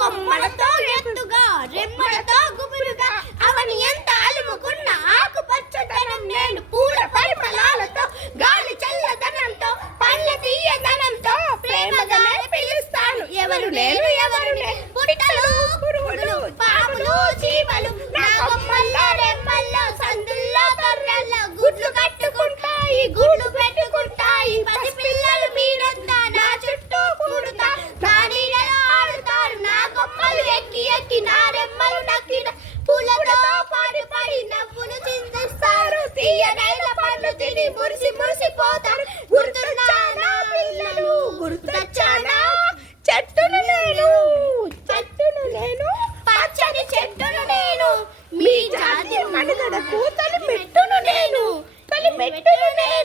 కొమ్మలతో ఎత్తుగా రెమ్మలతో గుబురుగా అవని ఎంత అలుముకున్న ఆకుపచ్చదనం నేను పూల పరిమళాలతో గాలి చల్లదనంతో పళ్ళ తీయదనంతో ప్రేమగానే పిలుస్తాను. ఎవరు నేను ఎవరు నేను పుట్టలు పురుగులు ఎక్కి ఎక్కి నా రెమ్మలు నక్కిన పూలతో పాటు పడి నవ్వులు చిందిస్తారు. తీయనైన పండ్లు తిని మురిసి మురిసిపోతారు. గుర్తున్నా పిల్లలు? గుర్తొచ్చానా చెట్టును నేను చెట్టును నేను పచ్చని చెట్టును నేను మీ జాతి మనుగడకు తొలి మెట్టును నేను తొలి మెట్టును నేను.